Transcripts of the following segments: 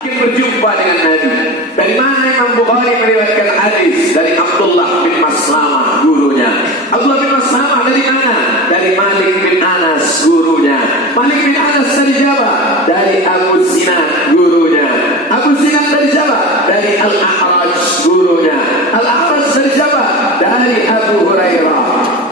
berjumpa dengan Nabi. Dari mana Imam Bukhari meriwayatkan hadis? Dari Abdullah bin Maslamah, gurunya. Abdullah bin Maslamah dari mana? Dari Malik bin Anas, gurunya. Malik bin Anas dari siapa? Dari Abu Zinad, gurunya. Abu Zinad dari siapa? Dari Al-A'raj, gurunya. Al-A'raj dari siapa? Dari Abu Hurairah.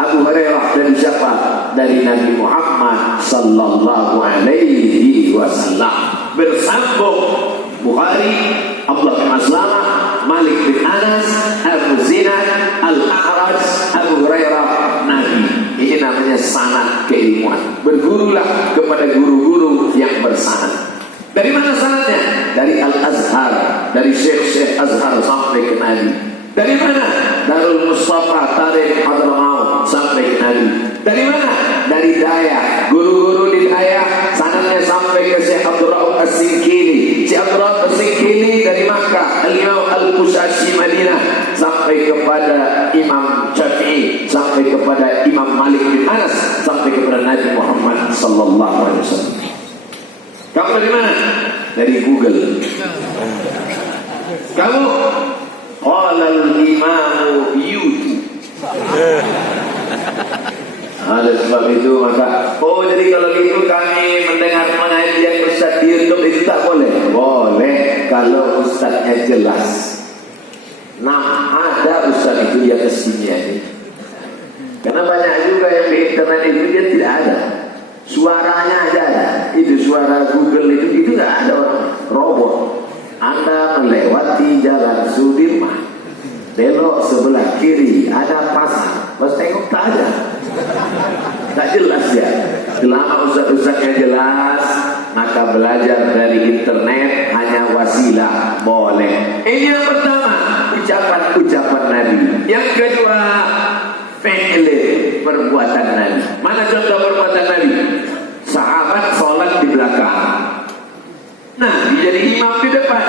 Abu Hurairah dari siapa? Dari Nabi Muhammad sallallahu alaihi wasallam. Bersambung Bukhari, Abdullah bin Maslamah, Malik bin Anas, Abu Zinad, Al-A'raj, Abu Hurairah, Nabi. Ini namanya sanad keilmuan. Bergurulah kepada guru-guru yang bersanad. Dari mana sanadnya? Dari Al-Azhar, dari Syekh Azhar sampai ke Nabi. Dari mana? Darul Mustafa Tarikh Hadramaut sampai ke Nabi. Dari mana? Dari Dayak. Guru-guru di Dayak sanadnya sampai ke Syekh Abdul Rauf As-Sinkili. Syekh Abdul Rauf As-Sinkili dari Makkah, Al-Imam Al-Qushashi Madinah, sampai kepada Imam Syafi'i, sampai kepada Imam Malik bin Anas, sampai kepada Nabi Muhammad sallallahu alaihi wasallam. Kamu dari mana? Dari Google. Kamu qala al-Imam YouTube. Ada sebab itu maka jadi kalau gitu kami mendengar pengajian Ustaz di YouTube itu tak boleh? Boleh kalau Ustaznya jelas. Nah, ada Ustaz itu di atas dunia ini. Karena banyak juga yang di internet itu dia tidak ada. Suaranya aja ada. Itu suara Google itu tidak ada orang. Robot. Anda melewati jalan Sudirman, belok sebelah kiri ada pasar. Pas tengok tak ada. Tak jelas ya. Selama ustaz-ustaz yang jelas, maka belajar dari internet hanya wasilah, boleh. Ini yang pertama, ucapan-ucapan Nabi. Yang kedua, fi'li, perbuatan Nabi. Mana contoh perbuatan Nabi? Sahabat sholat di belakang, Nabi jadi imam di depan.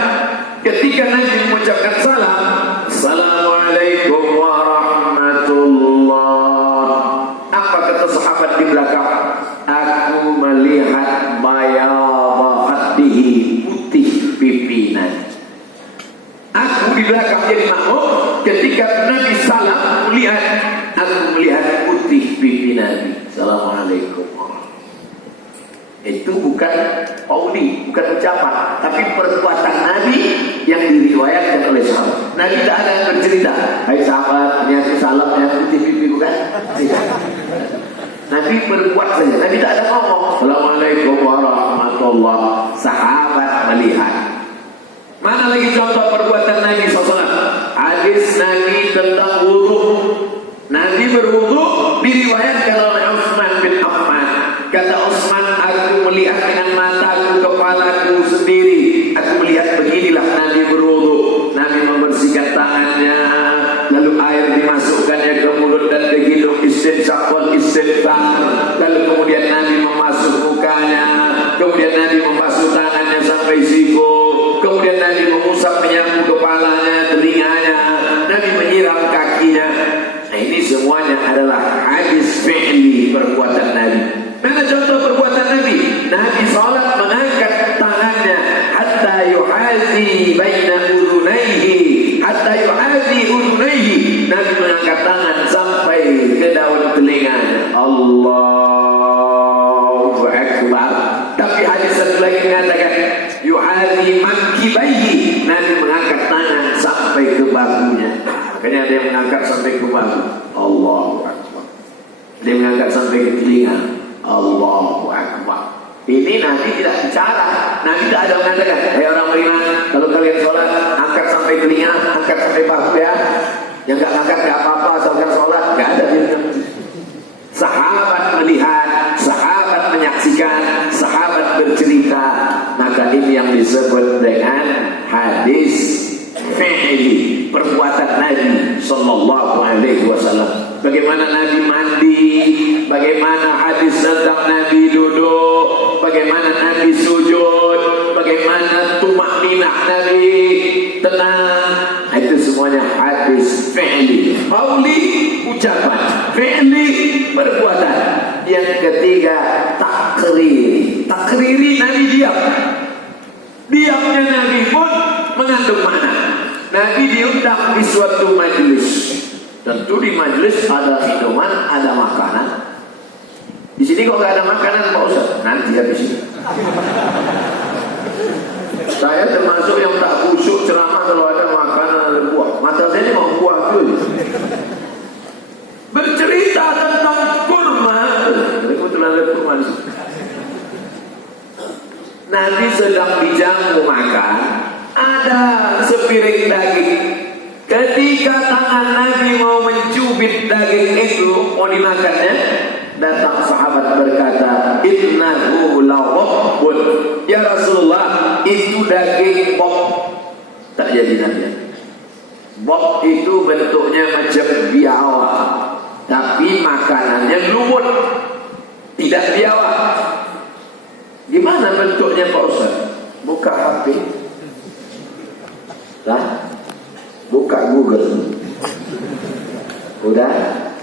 Ketika Nabi mengucapkan salam, Assalamualaikum warahmatullah, apa kata sahabat di belakang? Aku melihat bayadha khaddihi, putih pipinya. Aku di belakang jadi makmum. Ketika Nabi salam, aku melihat putih pipi Nabi. Assalamualaikum. Itu bukan qauli, bukan ucapan, tapi perbuatan Nabi yang diriwayatkan oleh sahabat. Nabi tak ada yang bercerita, hai sahabat, ini aku salam yang putih pipi, bukan? Nabi berbuat saja. Nabi tak ada ngomong Assalamualaikum warahmatullah. Sahabat melihat. Mana lagi contoh perbuatan Nabi SAW? Hadis Nabi tentang wudu. Nabi berwudu diriwayatkan oleh Utsman bin Affan. Kata Utsman, aku melihat dengan mataku, kepalaku sendiri. Aku melihat beginilah Nabi berwudu. Nabi membersihkan tangannya, lalu air dimasukkannya ke mulut dan ke hidung, istinsyak wal istinthar. Lalu kemudian Nabi memasuk mukanya, kemudian Nabi membasuh tangannya sampai siku, kemudian Nabi mengusap menyapu kepalanya, telinganya, Nabi menyiram kakinya. Nah, ini semuanya adalah hadis fi'li, perbuatan Nabi. Mana contoh perbuatan Nabi? Nabi salat mengangkat tangannya hatta yuhazi baina udunaihi, hatta yuhazi udunaihi. Nabi mengangkat tangan sampai ke daun telinganya. Allahu Akbar. Tapi hadis satu lagi mengatakan yuhazi mankibaihi. Nabi mengangkat tangan sampai ke bahunya. Makanya ada yang mengangkat sampai ke bahu. Allahu Akbar. Dia mengangkat sampai ke telinga. Allahu Akbar. Ini Nabi tidak bicara. Nabi tidak ada mengatakan, hei orang beriman, kalau kalian sholat, angkat sampai telinga, angkat sampai bahu ya. Yang gak angkat gak apa-apa, asalkan sholat. Gak ada. Sahabat melihat, sahabat menyaksikan, sahabat bercerita. Maka ini yang disebut dengan hadis fi'li, perbuatan Nabi sallallahu alaihi wasallam. Bagaimana Nabi mandi, bagaimana hadis tentang Nabi duduk, bagaimana Nabi sujud, bagaimana tumakninah Nabi tenang. Itu semuanya hadis fi'li. Qauli, ucapan, fi'li, perbuatan. Yang ketiga, takriri. Takriri, Nabi diam. Diamnya Nabi mengandung makna. Nabi diundang di suatu majelis. Tentu di majelis ada minuman, ada makanan. Di sini kok nggak ada makanan Pak Ustaz? Nanti habis ini. Saya termasuk yang tak khusyuk ceramah kalau ada makanan, ada buah. Mata saya ini mau buah dulu. Bercerita tentang kurma. Kebetulan ada kurma di situ. Nabi sedang dijamu makan, ada sepiring daging. Ketika tangan Nabi mau mencubit daging itu, mau dimakannya, datang sahabat berkata, innahu lawabun. Ya Rasulullah, itu daging bob. Tak jadi Nabi. Bob itu bentuknya macam biawak, tapi makanannya lumut, tidak biawak. Gimana bentuknya Pak Ustaz? Buka HP. Lah, buka Google. Udah,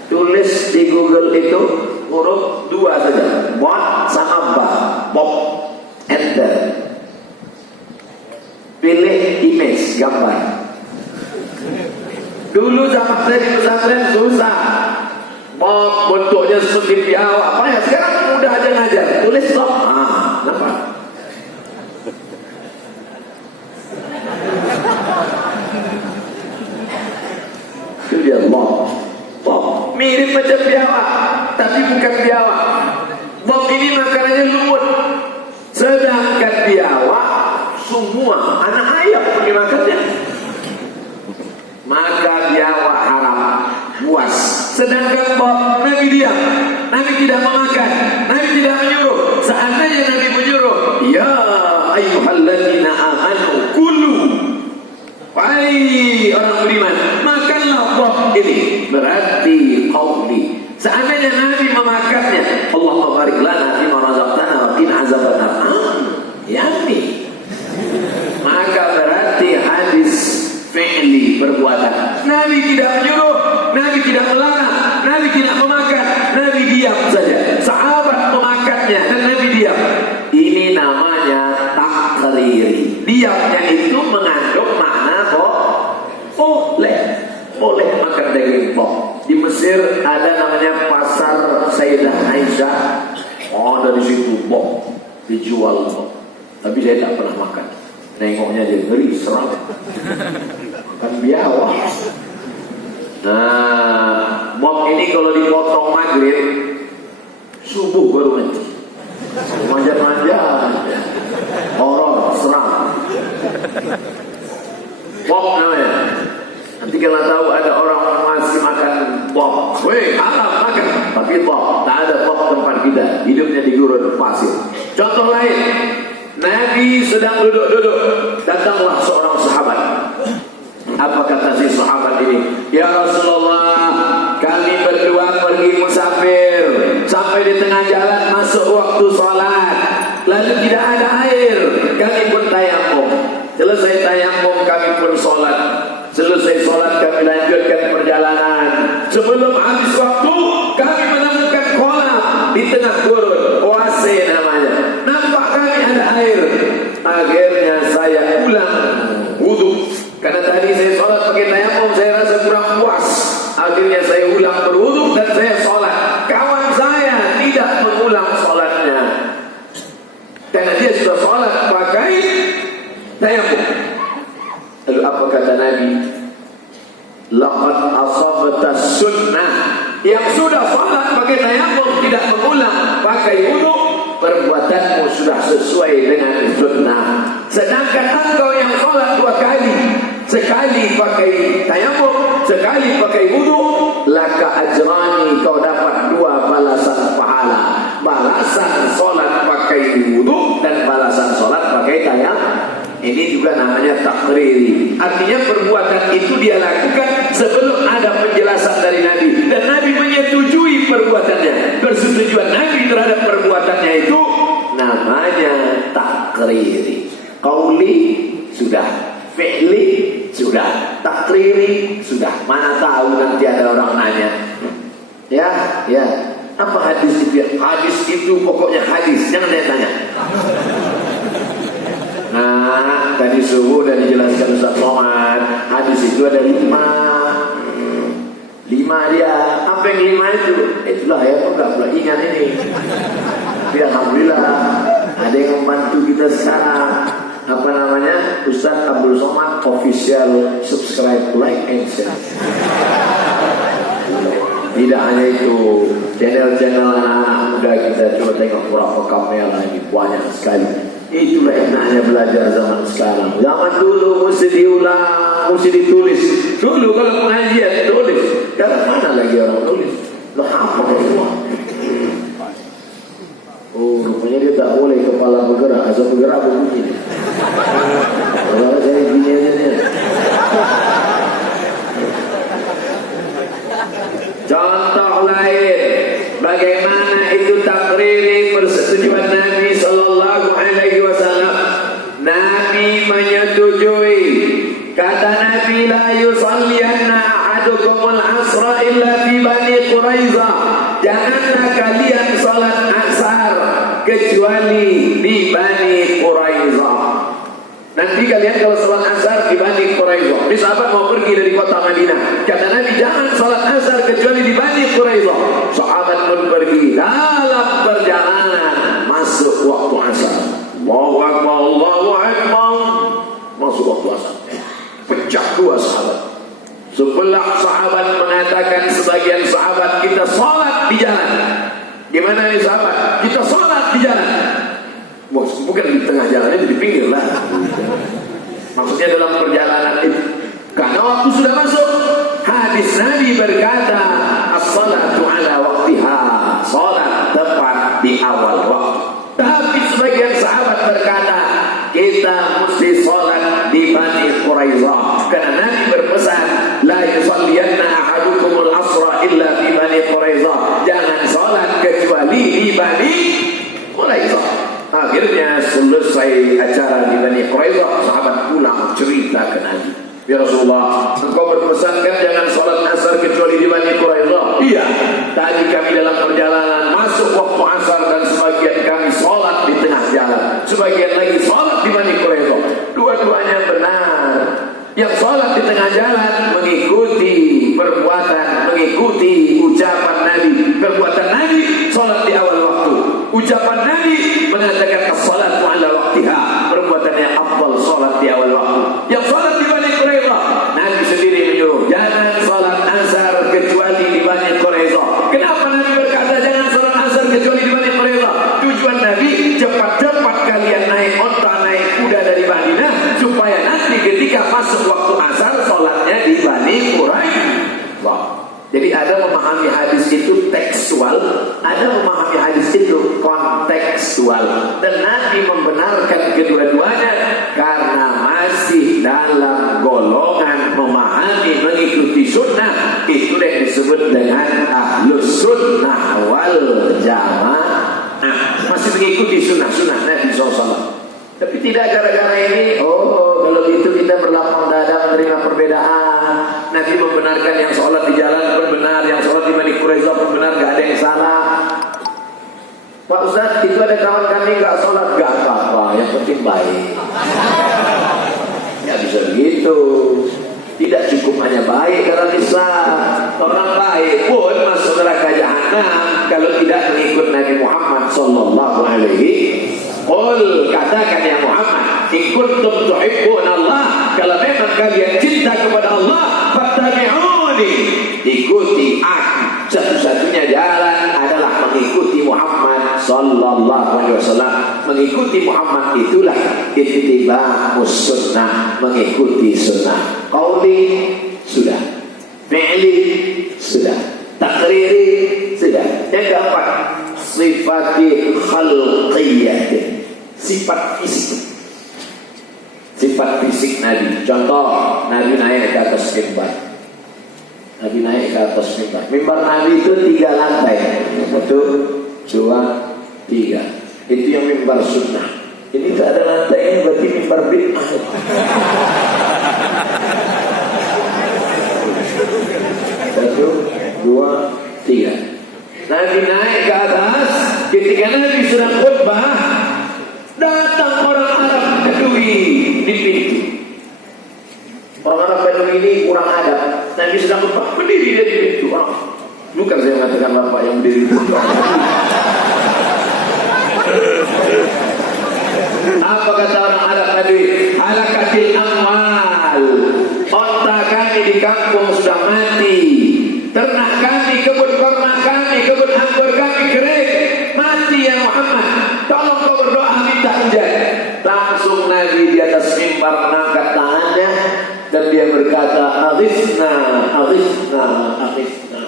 tulis di Google itu huruf 2 saja. Bob sama ba. Bob. Enter. Pilih image, gambar. Dulu zaman saya di pesantren susah. Bob bentuknya seperti biawak. Apa ya? Sekarang mudah aja ngajar. Tulis stop. Nampak? Itu dia Bob. Bob mirip macam biawak, tapi bukan biawak. Bob ini makanannya lumut. Sedangkan biawak semua anak ayam dimakannya. Maka biawak haram, buas. Sedangkan Bob Nabi diam, Nabi tidak memakan, Nabi tidak menyuruh. Seandainya Nabi menyuruh, ya ayyuhalladzina amanu kulu, wahai orang beriman, makanlah Bob ini. Berarti qauli. Seandainya Nabi memakannya, Allahumma barik lana fima razaqtana wa qina azabannar. Yummy. Maka berarti hadis fi'li, perbuatan. Nabi tidak menyuruh, Nabi tidak melarang, Nabi tidak memakan, Nabi diam saja. Sahabat memakannya dan Nabi diam. Ini namanya takriri. Diamnya itu mengandung makna boleh makan daging bok. Di Mesir ada namanya pasar Sayyidah Aisyah. Oh, dari situ bok dijual bok. Tapi saya tak pernah makan. Nengoknya dia ngeri, seram. Makan biawak. Nah, bok ini kalau dipotong maghrib, subuh baru mati. Manja-manja, horor, seram. Bok namanya. Nanti kalau tahu ada orang masih makan bok, weh, haram makan. Tapi bok, tak ada bok tempat kita. Hidupnya di gurun pasir. Contoh lain, Nabi sedang duduk-duduk, datanglah seorang sahabat. Apa kata si sahabat ini? Ya Rasulullah, kami berdua pergi musafir, sampai di tengah jalan masuk waktu sholat, lalu tidak ada air, kami pun tayamum. Selesai tayamum kami pun sholat. Selesai sholat kami lanjutkan perjalanan. Sebelum habis waktu kami menemukan kolam di tengah gurun, oase namanya. Nampak kami ada air. Akhirnya saya ulang wudu. Karena tadi saya sholat pakai tayamum, saya rasa kurang puas. Akhirnya saya ulang berwudu dan saya sholat. Kawan saya tidak mengulang sholatnya, karena dia sudah sholat pakai tayamum. Lalu apa kata Nabi? Laqad asabta sunnah. Yang sudah sholat pakai tayamum, tidak mengulang pakai wudu, perbuatanmu sudah sesuai dengan sunnah. Sedangkan engkau yang sholat 2 kali, sekali pakai tayamum, sekali pakai wudu, laka ajrani, kau dapat 2 balasan pahala. Balasan sholat pakai wudu dan balasan sholat pakai tayamum. Ini juga namanya takriri. Artinya perbuatan itu dia lakukan sebelum ada penjelasan dari Nabi, dan Nabi menyetujui perbuatannya. Persetujuan Nabi terhadap perbuatannya itu namanya takriri. Qauli sudah, fi'li sudah, takriri sudah. Mana tahu nanti ada orang nanya, ya, apa hadis itu? Hadis itu pokoknya hadis, jangan tanya. Nah, tadi subuh dan dijelaskan Ustaz Somad, hadis itu ada 5 dia. Apa yang 5 itu? Itulah ya, kok nggak pernah ingat ini. Tapi alhamdulillah ada yang membantu kita sekarang. Apa namanya? Ustaz Abdul Somad official, subscribe, like, and share. Tidak hanya itu, channel-channel anak-anak muda kita coba tengok berapa kamera ini, banyak sekali. Itulah enaknya belajar zaman sekarang. Zaman dulu mesti diulang, mesti ditulis. Dulu kalau pengajian tulis, sekarang mana lagi orang tulis? Lo hafal semua. Oh, rupanya dia tak boleh kepala bergerak, asal bergerak begini. Kalau saya gini aja nih. Contoh lain, bagaimana itu takriri persetujuan Nabi Sallallahu Alaihi Wasallam. Nabi menyetujui, kata Nabi, la yusallianna ahadukumul asra illa fi Bani Quraiza. Janganlah kalian salat asar kecuali di Bani Quraiza. Nanti kalian kalau salat asar di Bani Quraiza. Ini sahabat mau pergi dari kota Madinah. Kata Nabi, jangan salat asar kecuali di Bani Quraiza. Sahabat pun pergi. Dalam perjalanan masuk waktu asar. Allahu Akbar, Allahu Akbar. Masuk waktu asar. Pecah dua sahabat. Sebelah sahabat mengatakan sebagian sahabat, kita salat di jalan. Gimana nih sahabat? Kita salat di jalan. Bukan di tengah jalan, itu di pinggir lah. Maksudnya dalam perjalanan itu. Karena waktu sudah masuk, hadis Nabi berkata, as-salatu ala waktiha, salat tepat di awal waktu. Tapi sebagian sahabat berkata, kita mesti salat di Bani Quraiza. Karena Nabi berpesan, la yusallianna ahadukumul asra illa fi Bani Quraiza. Jangan salat kecuali di Bani Quraiza. Akhirnya selesai acara di Bani Quraiza, sahabat pulang cerita ke Nabi. Ya Rasulullah, engkau berpesan kan jangan salat asar kecuali di Bani Quraiza. Iya, tadi kami dalam perjalanan masuk waktu asar dan sebagian kami salat di tengah jalan, sebagian lagi salat di Bani Quraiza. Dua-duanya benar. Yang salat di tengah jalan mengikuti perbuatan, mengikuti ucapan Nabi. Perbuatan Nabi salat di awal waktu. Ucapan Nabi mengatakan as-salatu ala waktiha. Perbuatannya afdal salat di awal waktu. Yang salat di Bani Quraiza, Nabi sendiri menyuruh jangan salat asar kecuali di Bani Quraiza. Kenapa Nabi berkata jangan salat asar kecuali di Bani Quraiza? Tujuan Nabi, cepat-cepat kalian naik onta, naik kuda dari Madinah, supaya nanti ketika masuk waktu asar salatnya di Bani Quraiza. Jadi ada memahami hadis itu tekstual, ada memahami hadis itu kontekstual. Dan Nabi membenarkan kedua-duanya karena masih dalam golongan memahami, mengikuti sunnah. Itu yang disebut dengan ahlus sunnah wal jamaah. Masih mengikuti sunnah-sunnah Nabi SAW. Tapi tidak gara-gara ini, kalau gitu kita berlapang dada menerima perbedaan. Nabi membenarkan yang sholat di jalan pun benar, yang sholat di Bani Quraiza pun benar, gak ada yang salah. Pak Ustaz, itu ada kawan kami gak sholat, gak apa-apa, yang penting baik. Ya bisa begitu. Tidak cukup hanya baik karena bisa. Orang baik pun masuk neraka jahanam kalau tidak mengikut Nabi Muhammad sallallahu alaihi. Qul, katakan ya Muhammad, in kuntum tuhibbuna Allah, kalau memang kalian cinta kepada Allah, fattabi'uni, ikuti aku. Satu-satunya jalan adalah mengikuti Muhammad sallallahu alaihi wasallam. Mengikuti Muhammad itulah ittiba'us sunnah, mengikuti sunnah. Qauli sudah, fi'li sudah, takriri sudah. Yang keempat, sifati khalqiyyah, sifat fisik. Sifat fisik Nabi. Contoh, Nabi naik ke atas mimbar. Nabi naik ke atas mimbar. Mimbar Nabi itu 3 lantai. 1, 2, 3. Itu yang mimbar sunnah. Ini tak ada lantainya, berarti mimbar bid'ah. 1, 2, 3. Nabi naik ke atas. Ketika Nabi sedang khutbah, datang orang Arab Bedui di pintu. Orang-orang Bandung ini kurang adab. Nabi sedang khutbah, berdiri dia di pintu. Bukan saya mengatakan bapak yang berdiri di pintu. Apa kata orang Arab tadi? Halakatil amwal. Onta kami di kampung sudah mati. Ternak kami, kebun kurma kami, kebun anggur kami kering. Mati ya Muhammad. Tolong kau berdoa minta hujan. Langsung Nabi di atas mimbar mengangkat tangannya dan dia berkata, Aghithna, aghithna, aghithna.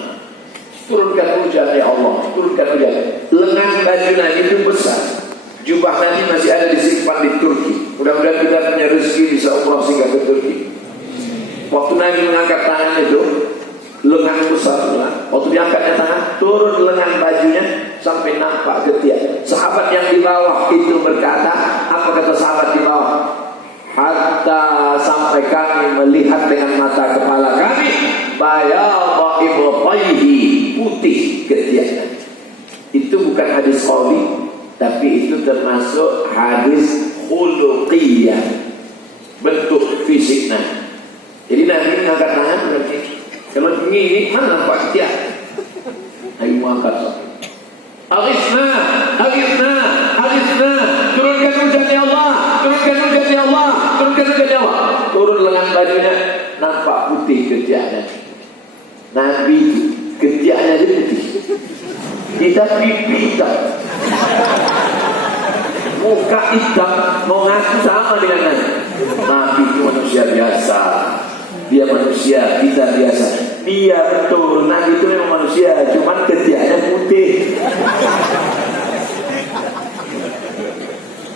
Turunkan hujan ya Allah, turunkan hujan. Lengan baju Nabi itu besar. Jubah Nabi masih ada disimpan di Turki. Mudah-mudahan kita punya rezeki bisa umrah singgah ke Turki. Waktu Nabi mengangkat tangan itu, lengan besar. Waktu diangkatnya tangan, turun lengan bajunya sampai nampak ketiak. Sahabat yang di bawah itu berkata, apa kata sahabat di bawah? Hatta sampai kami melihat dengan mata kepala kami, bayadha ibtayhi, putih ketiaknya. Itu bukan hadis qauli, tapi itu termasuk hadis khuluqiyah, bentuk fisiknya. Jadi Nabi mengangkat tangan berarti kalau ini mana nampak ketiak? Ayo mengangkat. Aghithna, aghithna, aghithna. Turunkan hujan ya Allah, turunkan hujan ya Allah, turunkan hujan ya Allah. Turun lengan bajunya, nampak putih ketiaknya. Nabi ketiaknya dia putih. Kita pipi hitam, muka hitam, mau ngaku sama dengan Nabi. Nabi itu manusia biasa. Dia manusia, kita biasa. Dia betul, Nabi itu memang manusia, cuman ketiaknya putih.